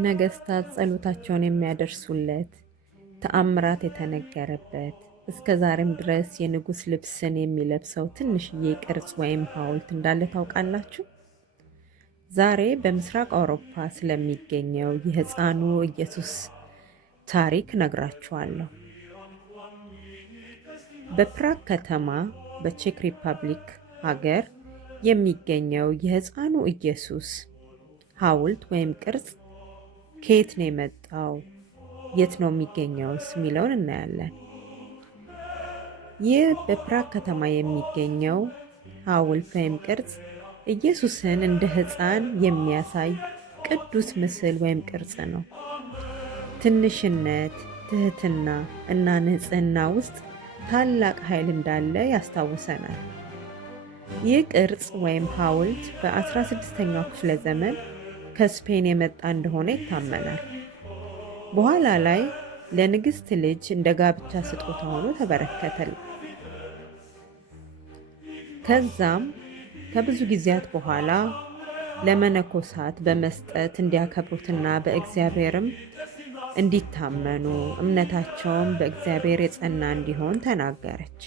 ነገስታት ጸሎታቸውን የሚያደርሱለት ተአምራት የተነገረበት እስከ ዛሬም ድረስ የንጉሥ ልብስን የሚለብሰው ትንሽዬ ቅርጽ ወይም ሐውልት እንዳለ ታውቃላችሁ? ዛሬ በምስራቅ አውሮፓ ስለሚገኘው የሕፃኑ ኢየሱስ ታሪክ ነግራችኋለሁ። በፕራግ ከተማ በቼክ ሪፐብሊክ ሀገር የሚገኘው የሕፃኑ ኢየሱስ ሐውልት ወይም ቅርጽ ከየት ነው የመጣው? የት ነው የሚገኘውስ? የሚለውን እናያለን። ይህ በፕራግ ከተማ የሚገኘው ሐውልት ወይም ቅርጽ ኢየሱስን እንደ ሕፃን የሚያሳይ ቅዱስ ምስል ወይም ቅርጽ ነው። ትንሽነት፣ ትህትና እና ንጽህና ውስጥ ታላቅ ኃይል እንዳለ ያስታውሰናል። ይህ ቅርጽ ወይም ሐውልት በ16ኛው ክፍለ ዘመን ከስፔን የመጣ እንደሆነ ይታመናል። በኋላ ላይ ለንግሥት ልጅ እንደ ጋብቻ ስጦታ ሆኖ ተበረከተል። ከዛም ከብዙ ጊዜያት በኋላ ለመነኮሳት በመስጠት እንዲያከብሩትና በእግዚአብሔርም እንዲታመኑ እምነታቸውም በእግዚአብሔር የጸና እንዲሆን ተናገረች።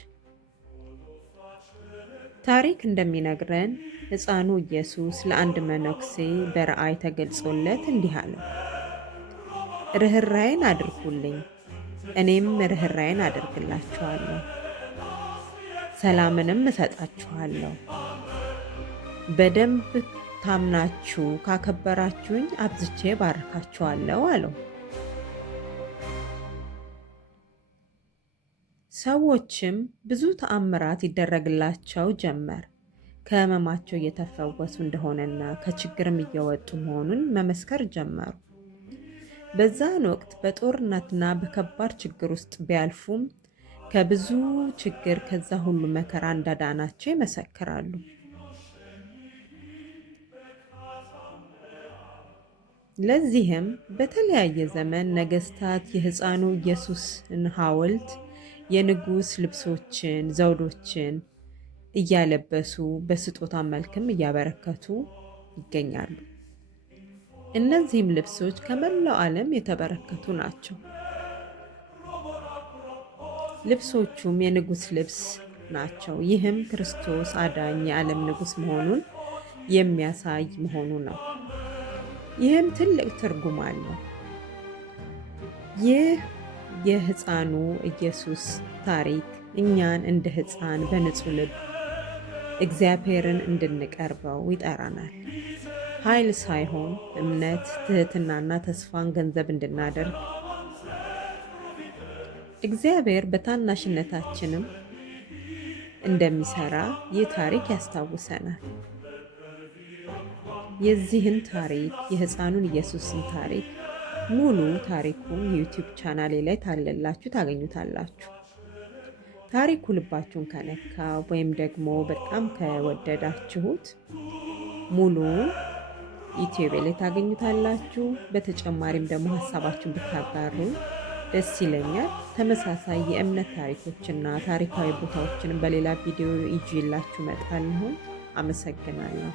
ታሪክ እንደሚነግረን ሕፃኑ ኢየሱስ ለአንድ መነኩሴ በራእይ ተገልጾለት እንዲህ አለው፣ ርኅራኄን አድርጉልኝ፣ እኔም ርኅራኄን አደርግላችኋለሁ፣ ሰላምንም እሰጣችኋለሁ። በደንብ ታምናችሁ ካከበራችሁኝ አብዝቼ ባርካችኋለሁ አለው። ሰዎችም ብዙ ተአምራት ይደረግላቸው ጀመር። ከሕመማቸው እየተፈወሱ እንደሆነና ከችግርም እየወጡ መሆኑን መመስከር ጀመሩ። በዛን ወቅት በጦርነትና በከባድ ችግር ውስጥ ቢያልፉም ከብዙ ችግር ከዛ ሁሉ መከራ እንዳዳናቸው ይመሰክራሉ። ለዚህም በተለያየ ዘመን ነገስታት የሕፃኑ ኢየሱስን ሐውልት የንጉሥ ልብሶችን፣ ዘውዶችን እያለበሱ በስጦታ መልክም እያበረከቱ ይገኛሉ። እነዚህም ልብሶች ከመላው ዓለም የተበረከቱ ናቸው። ልብሶቹም የንጉሥ ልብስ ናቸው። ይህም ክርስቶስ አዳኝ የዓለም ንጉሥ መሆኑን የሚያሳይ መሆኑ ነው። ይህም ትልቅ ትርጉም አለው። ይህ የሕፃኑ ኢየሱስ ታሪክ እኛን እንደ ሕፃን በንጹህ ልብ እግዚአብሔርን እንድንቀርበው ይጠራናል። ኃይል ሳይሆን እምነት፣ ትህትናና ተስፋን ገንዘብ እንድናደርግ እግዚአብሔር በታናሽነታችንም እንደሚሰራ ይህ ታሪክ ያስታውሰናል። የዚህን ታሪክ የሕፃኑን ኢየሱስን ታሪክ ሙሉ ታሪኩን ዩቲዩብ ቻናሌ ላይ ታገኙታላችሁ። ታሪኩ ልባችሁን ከነካ ወይም ደግሞ በጣም ከወደዳችሁት ሙሉ ዩቲዩብ ላይ ታገኙታላችሁ። በተጨማሪም ደግሞ ሀሳባችሁን ብታጋሩ ደስ ይለኛል። ተመሳሳይ የእምነት ታሪኮችና ታሪካዊ ቦታዎችንም በሌላ ቪዲዮ ይዤላችሁ እመጣለሁ። አመሰግናለሁ።